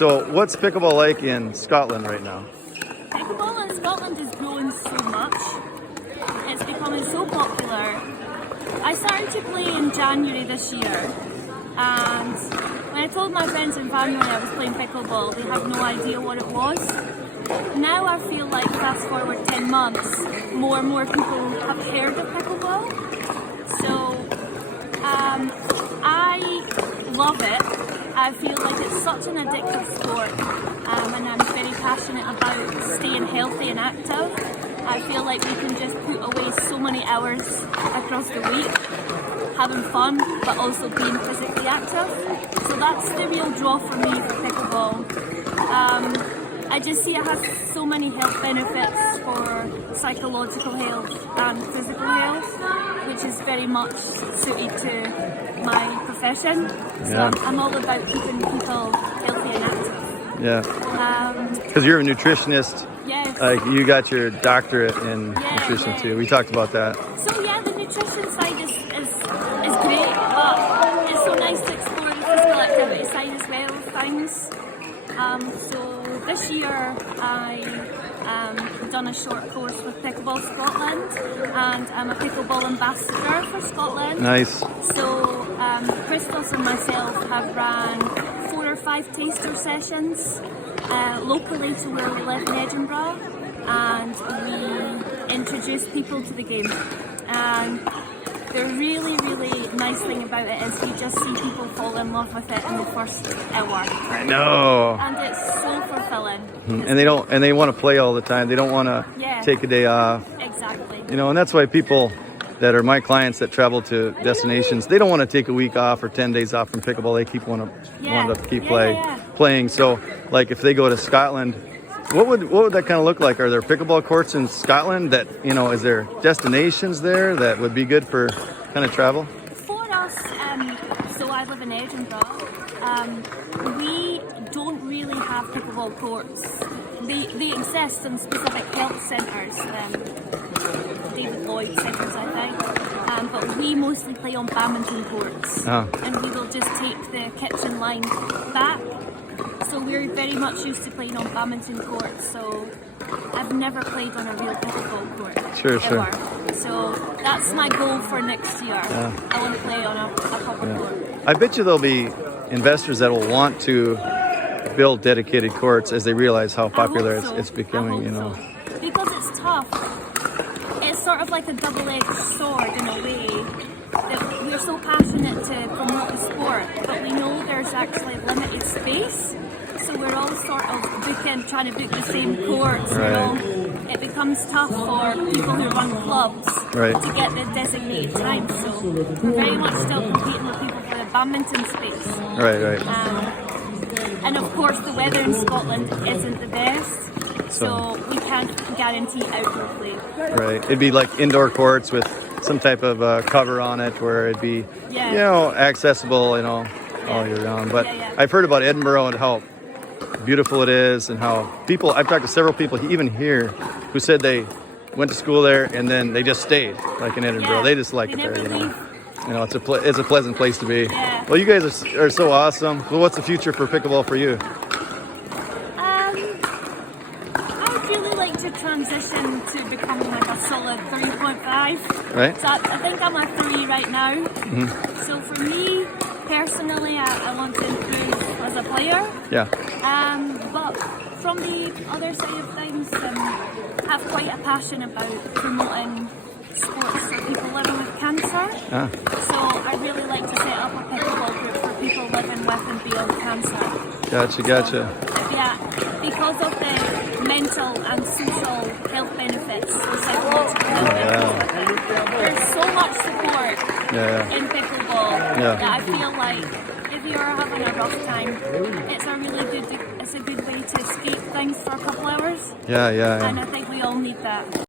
So what's pickleball like in Scotland right now? Pickleball in Scotland is growing so much. It's becoming so popular. I started to play in January this year, and when I told my friends and family I was playing pickleball, they had no idea what it was. Now I feel like fast forward 10 months, more and more people have heard of pickleball. So I love it. I feel like it's such an addictive sport, and I'm very passionate about staying healthy and active. I feel like we can just put away so many hours across the week having fun, but also being physically active. So that's the real draw for me for pickleball. I just see it has so many health benefits for psychological health and physical health, which is very much suited to my profession. So I'm all about keeping people healthy and active. Yeah. Because you're a nutritionist. Yes. You got your doctorate in nutrition too. We talked about that. So yeah, the nutrition side is great, but it's so nice to explore the physical activity side as well of things. So this year I done a short course with Pickleball Scotland, and I'm a pickleball ambassador for Scotland. Nice. So Christos and myself have ran 4 or 5 taster sessions locally to where we live in Edinburgh, and we introduce people to the game. And the really, really nice thing about it is you just see people fall in love with it in the first hour. I know. And it's so fulfilling. And they want to play all the time. They don't want to take a day off. Exactly. You know, and that's why people that are my clients that travel to destinations, they don't want to take a week off or 10 days off from pickleball. They want to keep playing. So, like if they go to Scotland, what would that kind of look like? Are there pickleball courts in Scotland that, you know, is there destinations there that would be good for kind of travel? For us, so I live in Edinburgh, we don't really have pickleball courts. They exist in specific health centres, David Lloyd centres I think, but we mostly play on badminton courts, and we will just take the kitchen line back. So we're very much used to playing on badminton courts, so I've never played on a real pickleball court. Sure. So that's my goal for next year. I want to play on a proper court. I bet you there'll be investors that will want to build dedicated courts as they realize how popular it's becoming, you know. So. Because it's tough. It's sort of like a double-edged sword in a way. That we're so passionate to promote the sport, but we know there's actually limited space. So we're all sort of trying to book the same courts, you know. It becomes tough for people who run clubs to get the designated time. So we're very much still competing with people for the badminton space. And of course the weather in Scotland isn't the best, so we can't guarantee outdoor play. Right, it'd be like indoor courts with some type of cover on it where it'd be, you know, accessible, you know, all year round. But I've heard about Edinburgh and how beautiful it is, and how people, I've talked to several people even here who said they went to school there and then they just stayed, like in Edinburgh. They just like it there, you know. You know, it's a pleasant place to be. Well, you guys are so awesome. Well, what's the future for pickleball for you? I'd really like to transition to becoming like a solid 3.5. Right. So I think I'm a 3 right now. So for me, personally, I want to improve as a player. But from the other side of things, I have quite a passion about promoting sports for people living with cancer. So I really like to set up a pickleball group for people living with and beyond cancer. Gotcha. So, because of the mental and social health benefits and psychological health benefits, there's so much support in pickleball that I feel like if you're having a rough time, it's a good way to escape things for a couple hours. And I think we all need that.